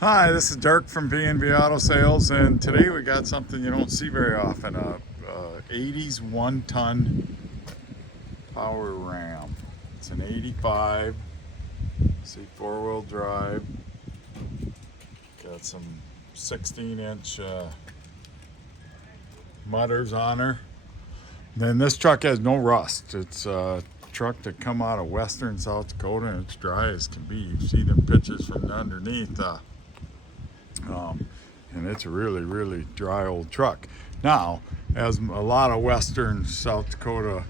Hi, this is Dirk from B&B Auto Sales, and today we got something you don't see very often, a 80s 1-ton power ram. It's an 85, see, 4-wheel drive, got some 16-inch mudders on her. Then this truck has no rust. It's a truck that come out of western South Dakota, and it's dry as can be. You see them pictures from underneath. And it's a really dry old truck. Now, as a lot of western South Dakota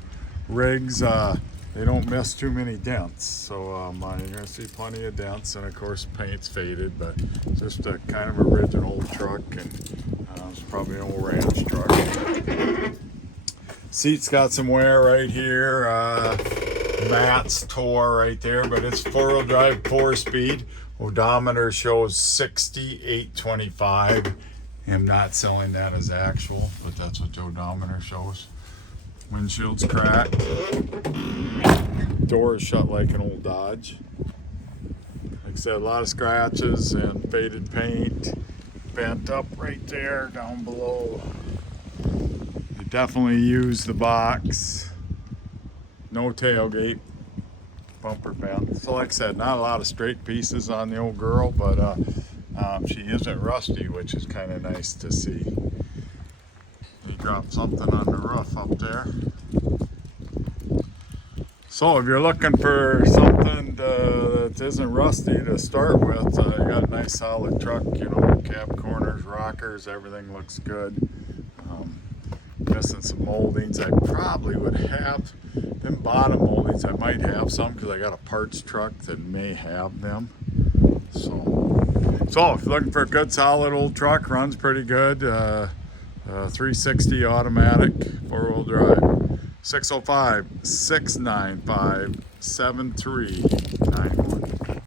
rigs, they don't miss too many dents. So you're gonna see plenty of dents, and of course paint's faded, but just a kind of original truck, and it's probably an old ranch truck. Seat's got some wear right here. Mats tore right there, but it's 4-wheel drive, 4-speed. Odometer shows 6825. I'm not selling that as actual, but that's what the odometer shows. Windshield's cracked. Door is shut like an old Dodge. Like I said, a lot of scratches and faded paint. Bent up right there, down below. They definitely used the box. No tailgate. Bumper bent. So like I said, not a lot of straight pieces on the old girl, but she isn't rusty, which is kind of nice to see. He dropped something on the roof up there. So if you're looking for something that isn't rusty to start with, you got a nice solid truck, you know, cab corners, rockers, everything looks good. Missing some moldings. I probably would have them bottom moldings. I might have some because I got a parts truck that may have them. So if you're looking for a good solid old truck, runs pretty good. 360 automatic, 4-wheel drive. 605-695-7391.